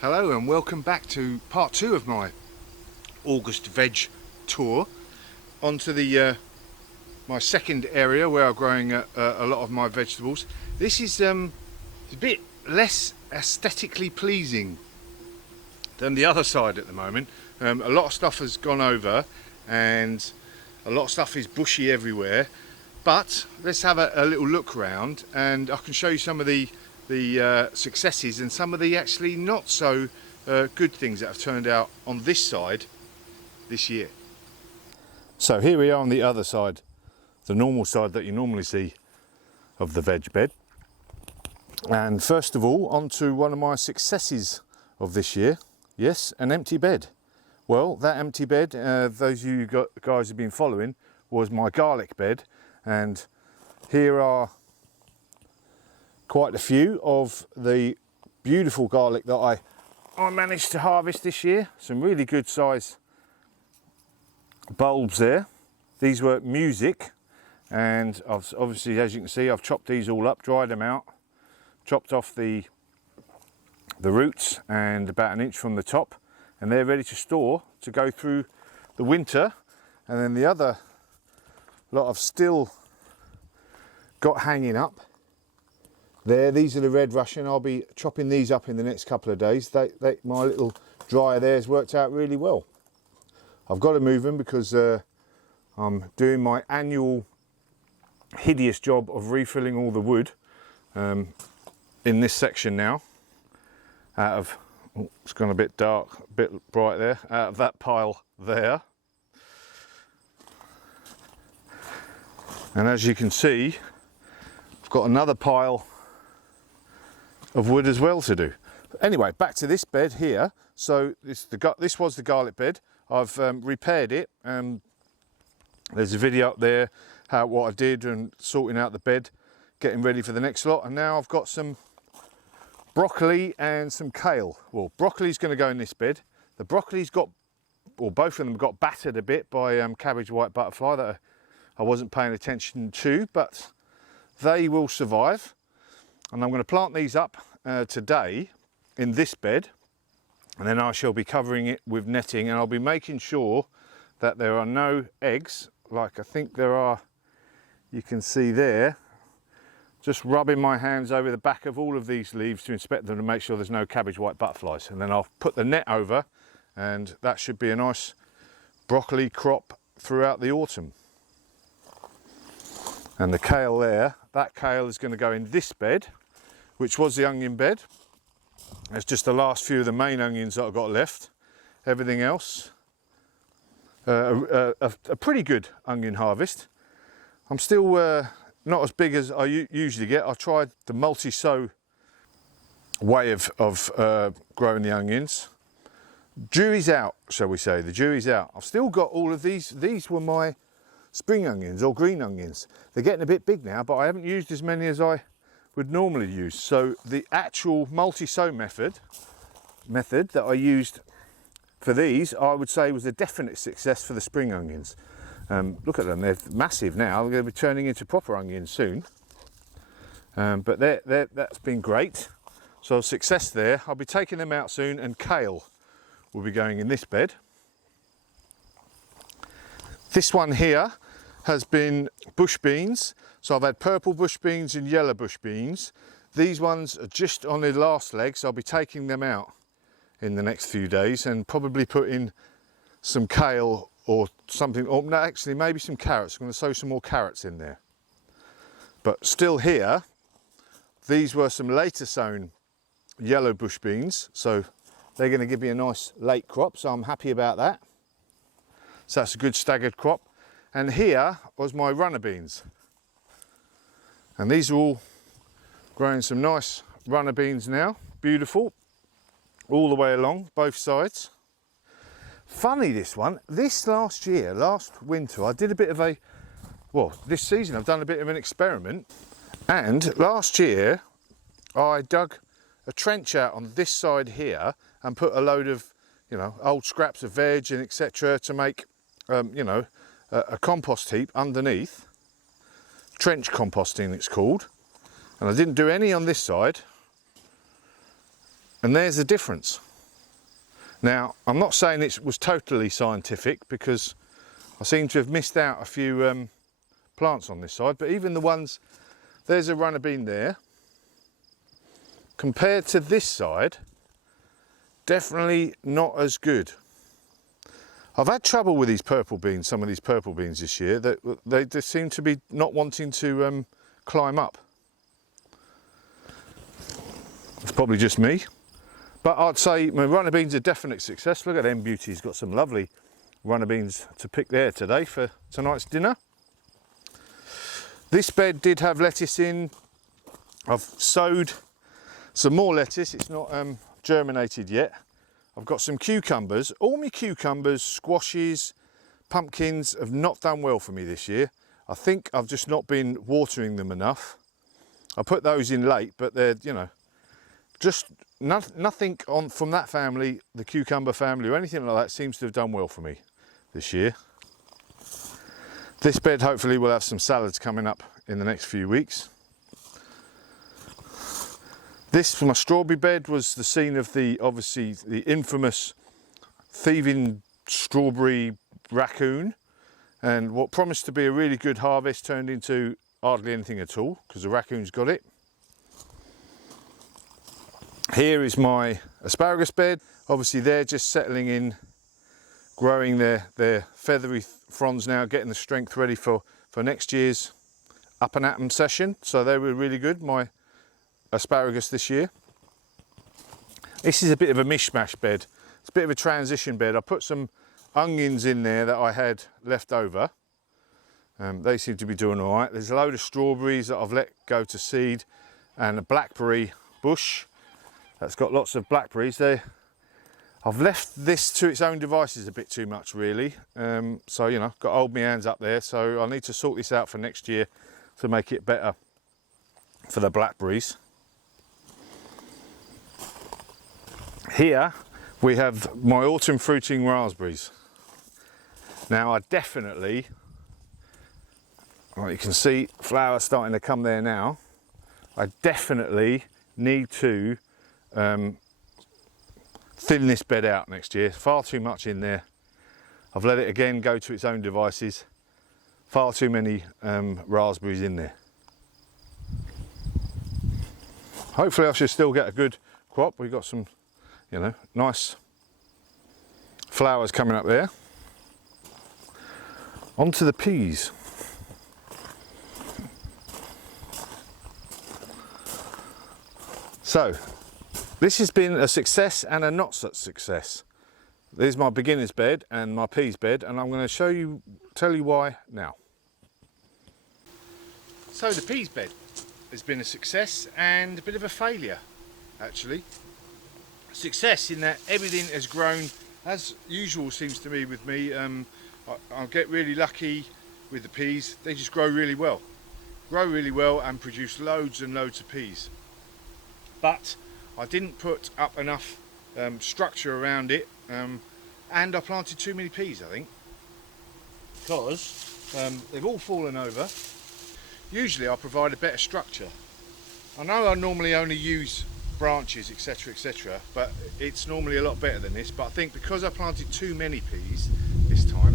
Hello and welcome back to part 2 of my August Veg tour. Onto the my second area where I'm growing a lot of my vegetables. This is a bit less aesthetically pleasing than the other side at the moment. A lot of stuff has gone over and a lot of stuff is bushy everywhere, but let's have a little look round and I can show you some of the successes and some of the actually not so good things that have turned out on this side this year. So here we are on the other side, the normal side that you normally see of the veg bed. And first of all, onto one of my successes of this year. Yes, an empty bed. Well, that empty bed, those of you guys who've been following, was my garlic bed, and here are quite a few of the beautiful garlic that I managed to harvest this year. Some really good size bulbs there. These were music, and I've obviously, as you can see, I've chopped these all up, dried them out, chopped off the roots and about an inch from the top, and they're ready to store to go through the winter. And then the other lot I've still got hanging up there, these are the red Russian. I'll be chopping these up in the next couple of days. My little dryer there has worked out really well. I've got to move them because I'm doing my annual hideous job of refilling all the wood in this section now. Out of, oh, it's gone a bit dark, a bit bright there, out of that pile there. And as you can see, I've got another pile of wood as well to do. Anyway, back to this bed here. So this was the garlic bed. I've repaired it. There's a video up there what I did and sorting out the bed, getting ready for the next lot. And now I've got some broccoli and some kale. Well, broccoli's going to go in this bed. The broccoli's got, or both of them got battered a bit by cabbage white butterfly that I wasn't paying attention to, but they will survive. And I'm going to plant these up today in this bed, and then I shall be covering it with netting, and I'll be making sure that there are no eggs, like I think there are, you can see there. Just rubbing my hands over the back of all of these leaves to inspect them to make sure there's no cabbage white butterflies, and then I'll put the net over, and that should be a nice broccoli crop throughout the autumn. And the kale there, that kale is going to go in this bed, which was the onion bed. It's just the last few of the main onions that I've got left. Everything else, a pretty good onion harvest. I'm still not as big as I usually get. I tried the multi-sow way of growing the onions. Jury's out, shall we say, the jury's out. I've still got all of these. These were my spring onions or green onions. They're getting a bit big now, but I haven't used as many as I would normally use. So the actual multi-sow method that I used for these, I would say, was a definite success for the spring onions. Look at them, they're massive now. They're going to be turning into proper onions soon. But that's been great. So success there. I'll be taking them out soon, and kale will be going in this bed. This one here has been bush beans. So I've had purple bush beans and yellow bush beans. These ones are just on their last legs. I'll be taking them out in the next few days and probably put in some kale or something, or no, actually maybe some carrots. I'm going to sow some more carrots in there. But still here, these were some later sown yellow bush beans. So they're going to give me a nice late crop. So I'm happy about that. So that's a good staggered crop. And here was my runner beans. And these are all growing some nice runner beans now. Beautiful. All the way along, both sides. Funny this one. This last winter, I did a bit of this season I've done a bit of an experiment. And last year, I dug a trench out on this side here and put a load of, old scraps of veg and etc. to make, a compost heap underneath. Trench composting it's called. And I didn't do any on this side. And there's the difference. Now, I'm not saying it was totally scientific because I seem to have missed out a few plants on this side, but even the ones, there's a runner bean there, compared to this side, definitely not as good. I've had trouble with these purple beans, some of these purple beans this year, that they just seem to be not wanting to climb up. It's probably just me, but I'd say my runner beans are a definite success. Look at them beauties, got some lovely runner beans to pick there today for tonight's dinner. This bed did have lettuce in. I've sowed some more lettuce, it's not germinated yet. I've got some cucumbers. All my cucumbers, squashes, pumpkins have not done well for me this year. I think I've just not been watering them enough. I put those in late, but they're, you know, just nothing on from that family, the cucumber family or anything like that seems to have done well for me this year. This bed hopefully will have some salads coming up in the next few weeks. This, for my strawberry bed, was the scene of obviously the infamous thieving strawberry raccoon, and what promised to be a really good harvest turned into hardly anything at all because the raccoons got it. Here is my asparagus bed. Obviously they're just settling in, growing their feathery fronds now, getting the strength ready for next year's up and at 'em session. So they were really good, my asparagus this year. This is a bit of a mishmash bed. It's a bit of a transition bed. I put some onions in there that I had left over. They seem to be doing all right. There's a load of strawberries that I've let go to seed, and a blackberry bush that's got lots of blackberries there. I've left this to its own devices a bit too much, really. So, you know, got to hold my hands up there. So I need to sort this out for next year to make it better for the blackberries. Here we have my autumn fruiting raspberries. Now I definitely, well, you can see flowers starting to come there now. I definitely need to thin this bed out next year. Far too much in there. I've let it again go to its own devices. Far too many raspberries in there. Hopefully I should still get a good crop. We've got some, you know, nice flowers coming up there. On to the peas. So, this has been a success and a not such success. There's my beginner's bed and my peas bed, and I'm going to tell you why now. So the peas bed has been a success and a bit of a failure, actually. Success in that everything has grown as usual, seems to me with me. I get really lucky with the peas. They just grow really well and produce loads and loads of peas. But I didn't put up enough structure around it, and I planted too many peas, I think, because they've all fallen over. Usually I provide a better structure. I know I normally only use branches, etc, etc, but it's normally a lot better than this. But I think because I planted too many peas this time,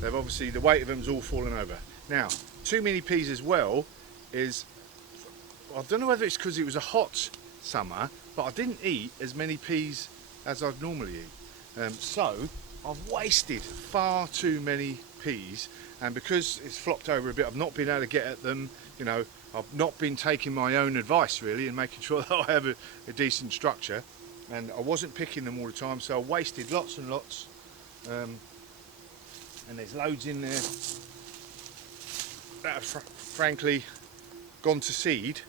they've obviously, the weight of them's all fallen over. Now, too many peas as well is, I don't know whether it's because it was a hot summer, but I didn't eat as many peas as I'd normally eat. So I've wasted far too many peas, and because it's flopped over a bit, I've not been able to get at them. You know, I've not been taking my own advice really and making sure that I have a decent structure, and I wasn't picking them all the time, so I wasted lots and lots. And there's loads in there that have frankly gone to seed,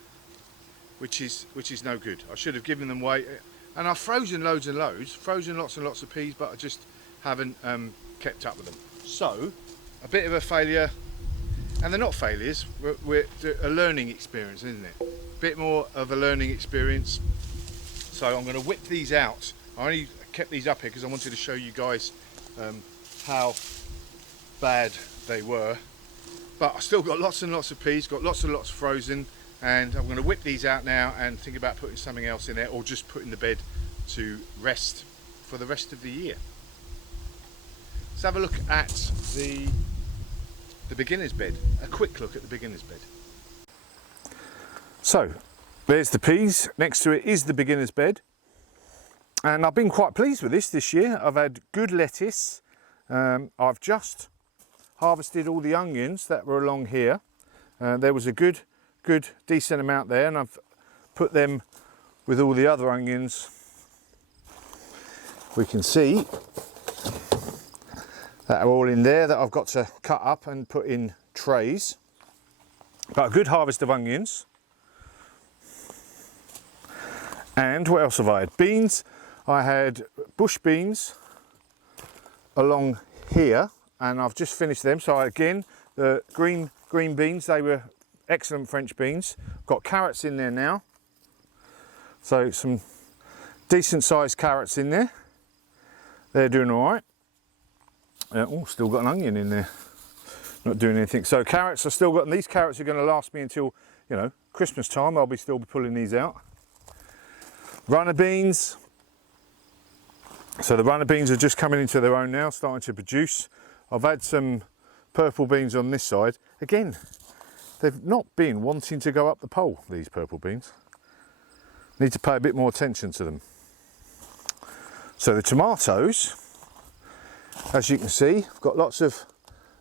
which is no good. I should have given them away, and I've frozen loads and loads, frozen lots and lots of peas, but I just haven't kept up with them. So a bit of a failure, and they're not failures, we're a learning experience, isn't it? A bit more of a learning experience. So I'm going to whip these out. I only kept these up here because I wanted to show you guys how bad they were, but I still got lots and lots of peas, got lots and lots frozen, and I'm going to whip these out now and think about putting something else in there, or just putting the bed to rest for the rest of the year. Let's have a look at the beginner's bed, a quick look at the beginner's bed. So there's the peas, next to it is the beginner's bed, and I've been quite pleased with this year. I've had good lettuce. I've just harvested all the onions that were along here. There was a good decent amount there, and I've put them with all the other onions. We can see that are all in there that I've got to cut up and put in trays. But a good harvest of onions. And what else have I had? Beans. I had bush beans along here, and I've just finished them. So again, the green beans, they were excellent French beans. Got carrots in there now. So some decent sized carrots in there. They're doing all right. Oh, still got an onion in there. Not doing anything. So carrots, I've still got, and these carrots are going to last me until, you know, Christmas time. I'll be still pulling these out. Runner beans. So the runner beans are just coming into their own now, starting to produce. I've had some purple beans on this side. Again, they've not been wanting to go up the pole, these purple beans. Need to pay a bit more attention to them. So the tomatoes, as you can see, I've got lots of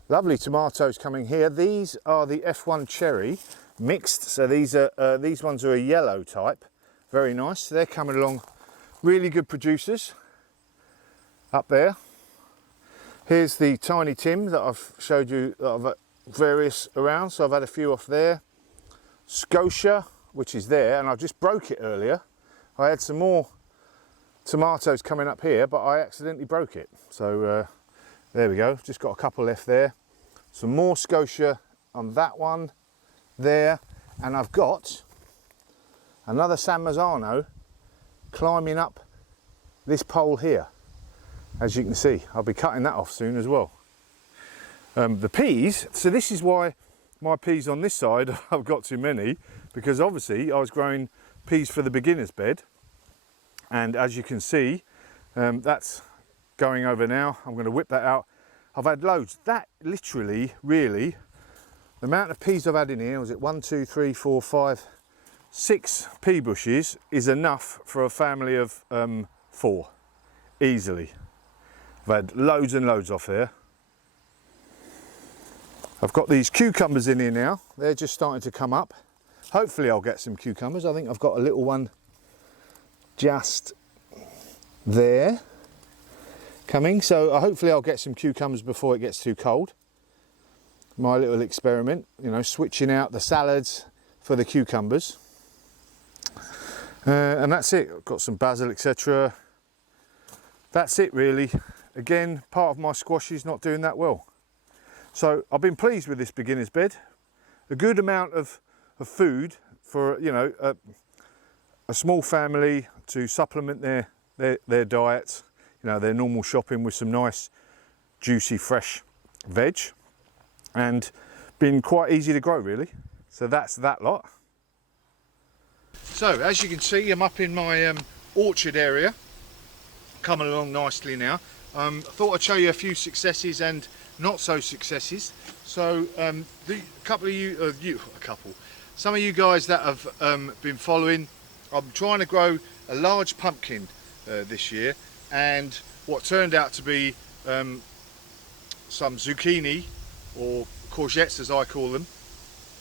lovely tomatoes coming here. These are the F1 cherry mixed. So these ones are a yellow type. Very nice. They're coming along, really good producers up there. Here's the tiny Tim that I've showed you that I've various around. So I've had a few off there. Scotia, which is there, and I just broke it earlier. I had some more tomatoes coming up here, but I accidentally broke it. So there we go, just got a couple left there. Some more Scotia on that one there, and I've got another San Marzano climbing up this pole here. As you can see, I'll be cutting that off soon as well. The peas, so this is why my peas on this side, I've got too many, because obviously I was growing peas for the beginner's bed, and as you can see, that's going over now. I'm going to whip that out. I've had loads. That literally, really, the amount of peas I've had in here, was it 1, 2, 3, 4, 5, 6 pea bushes is enough for a family of 4, easily. I've had loads and loads off there. I've got these cucumbers in here now. They're just starting to come up. Hopefully I'll get some cucumbers. I think I've got a little one just there coming. So hopefully I'll get some cucumbers before it gets too cold. My little experiment, you know, switching out the salads for the cucumbers. And that's it. I've got some basil, etc. That's it really. Again, part of my squash is not doing that well. So I've been pleased with this beginner's bed. A good amount of food for, you know, a small family to supplement their diet, you know, their normal shopping with some nice juicy fresh veg, and been quite easy to grow really. So that's that lot. So as you can see, I'm up in my orchard area, coming along nicely now. I thought I'd show you a few successes and not so successes. So some of you guys that have been following, I'm trying to grow a large pumpkin this year, and what turned out to be some zucchini, or courgettes as I call them.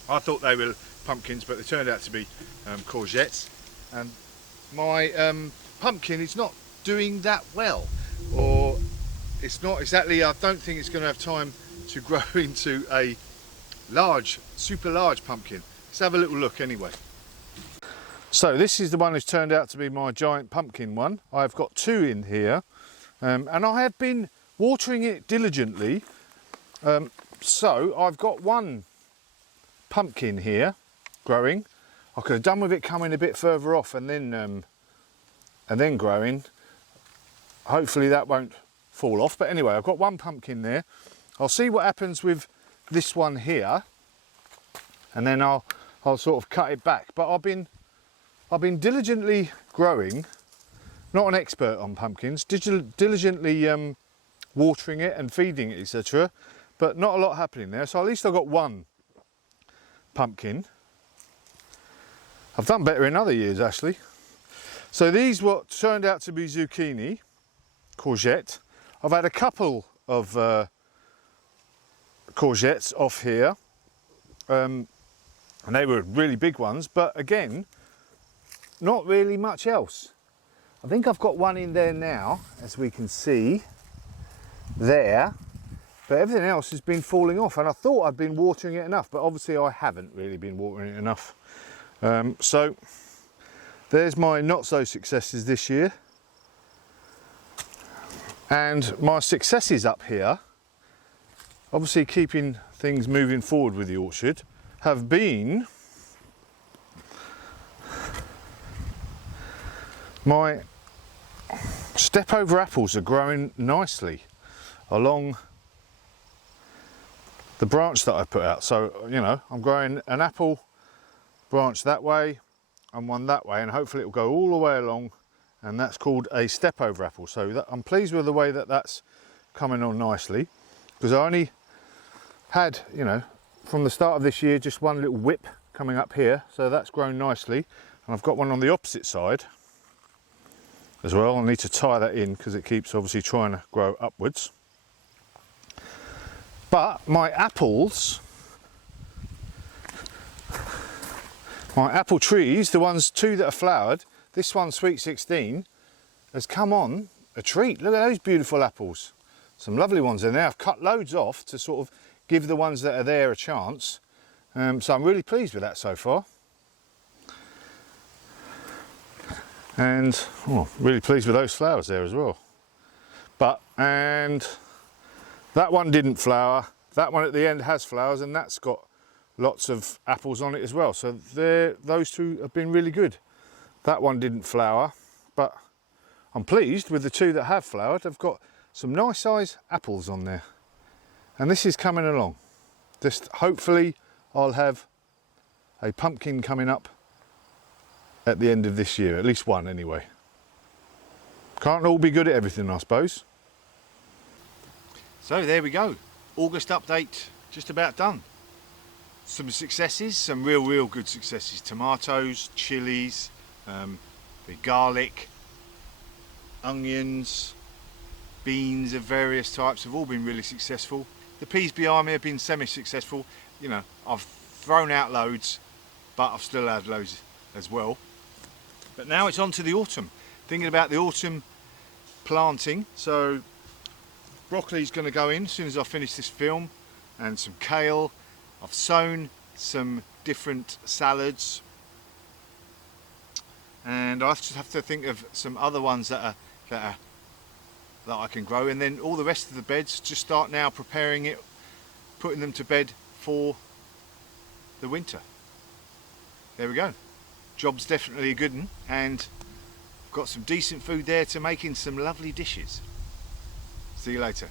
I thought they were pumpkins, but they turned out to be courgettes, and my pumpkin is not doing that well, or it's not exactly, I don't think it's going to have time to grow into a large, super large pumpkin. Let's have a little look anyway. So this is the one who's turned out to be my giant pumpkin one. I've got 2 in here, and I have been watering it diligently. So I've got 1 pumpkin here growing. I could have done with it coming a bit further off and then growing. Hopefully that won't fall off, but anyway, I've got 1 pumpkin there. I'll see what happens with this one here, and then I'll sort of cut it back. But I've been diligently growing not an expert on pumpkins, diligently watering it and feeding it, etc. But not a lot happening there. So at least I've got one pumpkin. I've done better in other years actually. So these what turned out to be zucchini, courgette. I've had a couple of courgettes off here, and they were really big ones, but again, not really much else. I think I've got one in there now, as we can see there, but everything else has been falling off, and I thought I'd been watering it enough, but obviously I haven't really been watering it enough. So there's my not so successes this year. And my successes up here, obviously keeping things moving forward with the orchard, have been my step over apples are growing nicely along the branch that I put out. So, you know, I'm growing an apple branch that way and one that way, and hopefully it will go all the way along, and that's called a step over apple. So I'm pleased with the way that that's coming on nicely, because I only had, you know, from the start of this year, just one little whip coming up here, so that's grown nicely, and I've got one on the opposite side as well. I need to tie that in because it keeps obviously trying to grow upwards. But my apples, my apple trees, the ones two that are flowered, this one Sweet 16 has come on a treat. Look at those beautiful apples, some lovely ones in there. I've cut loads off to sort of give the ones that are there a chance, so I'm really pleased with that so far, and really pleased with those flowers there as well. And that one didn't flower, that one at the end has flowers, and that's got lots of apples on it as well, so those two have been really good. That one didn't flower, but I'm pleased with the two that have flowered. I've got some nice size apples on there, and this is coming along. Just hopefully I'll have a pumpkin coming up at the end of this year, at least one anyway. Can't all be good at everything, I suppose. So there we go, August update just about done. Some successes, some real good successes. Tomatoes, chilies, the garlic, onions, beans of various types have all been really successful. The peas behind me have been semi-successful. You know, I've thrown out loads, but I've still had loads as well. But now it's on to the autumn. Thinking about the autumn planting. So broccoli's going to go in as soon as I finish this film, and some kale. I've sown some different salads, and I just have to think of some other ones that I can grow, and then all the rest of the beds just start now preparing it, putting them to bed for the winter. There we go. Job's definitely a good one, and got some decent food there to make in some lovely dishes. See you later.